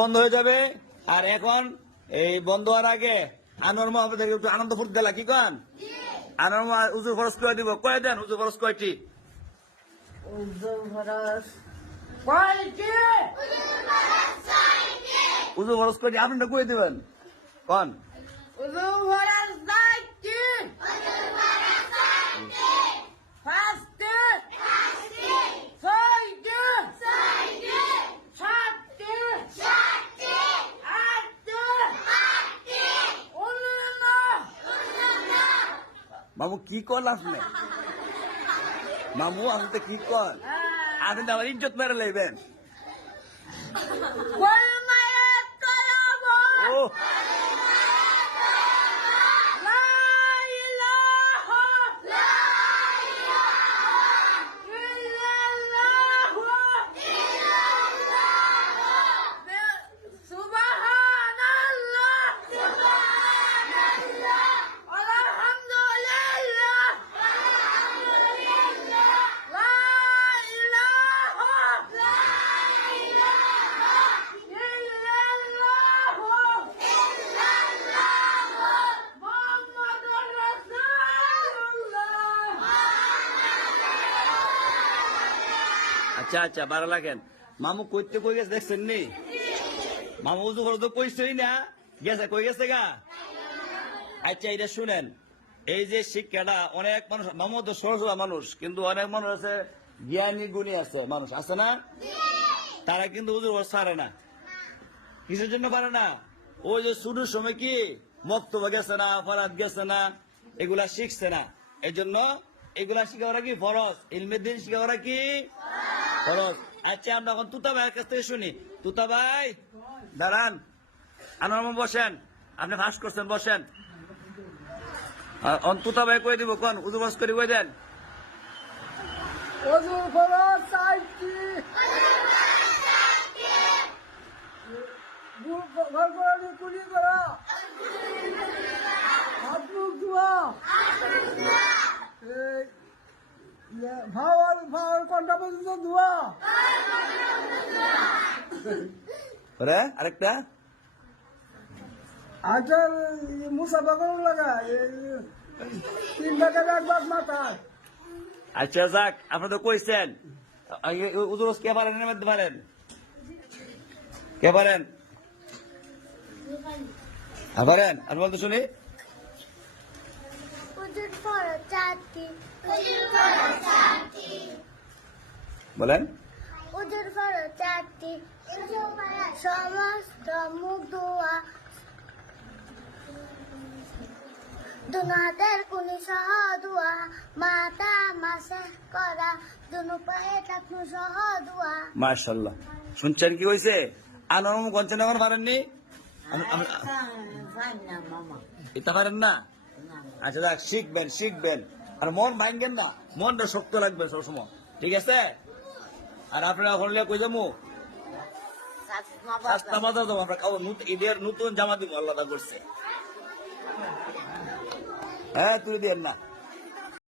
বন্ধ হয়ে যাবে। আর এখন এই বন্ধ হওয়ার আগে আনোয়ার মাহমুদের একটু আনন্দ ফুট দিলা কি কন? আনোয়ার মা উজুর খরচ করে দিব, কয়ে দেন উজুর খরচ কয়টি? উজুর খরচ কয়টি আপনি না কয়ে দিবেন কন? মামু কি কল আপনি? মামু আপনি কি কল? আপনি আমার ইজ্জত মেরে লইবেন। ও আচ্ছা আচ্ছা, ভালো লাগেন। মামু কইতে কই গেছে দেখছেন নি? মামু উজু করে তো কইছই না, গেছে কই গেছে গা? আচ্ছা এটা শুনেন, এই যে শিক্ষাটা অনেক মানুষ, মামু তো সরসরা মানুষ, কিন্তু অনেক মানুষ আছে জ্ঞানী গুণী আছে মানুষ আছে না, তারা কিন্তু উজু করে ছাড়ে না। কিসের জন্য পারে না? ওই যে শুরুর সময় কি মক্তব্য গেছে না, ফরাদ গেছে না, এগুলা শিখছে না। এই জন্য এগুলা শিখা ওরা কি ফরজ, ইলমের দিন শিখা ওরা কি ফরজ। আচ্ছা আমরা এখন তুতা ভাইয়ের কাছ থেকে শুনি। তুতা ভাই দাঁড়ান, আনোয়ার বসেন, আপনি ফাঁস করছেন, বসেন। তুতা ভাই কই দিব কোন উজু বস করে কই দেন। আরেকটা আচ্ছা মুসাফা করুন লাগা 3 টাকার 1 ভাগ মাথায়। আচ্ছা যাক, আপনি তো কইছেন উজু কে পারেন এর মধ্যে পারেন, কে পারেন? পারেন আপনি বলতে শুনি। বলেন। উজুর ফরজ 4টি, সমস্ত মুখ ধোয়া, দুনাদের কুনি সহ ধোয়া, মাথা মাসে করা, দুনো পায়ে টাকনু সহ ধোয়া। মাশাআল্লাহ, শুনছেন কি হইছে? আনোয়ার গঞ্চন এখন পারেননি, এটা পারেন না? আচ্ছা দেখ, শিখবেন শিখবেন, আর মন ভাঙবেন না, মনটা শক্ত রাখবেন সবসময়, ঠিক আছে? আর আপনারা হলে কই যাবো রাস্তা মাথা যাবো আমরা, খাবো ঈদের নতুন জামা দিব আল্লাহ করছে। হ্যাঁ তুই দেন না।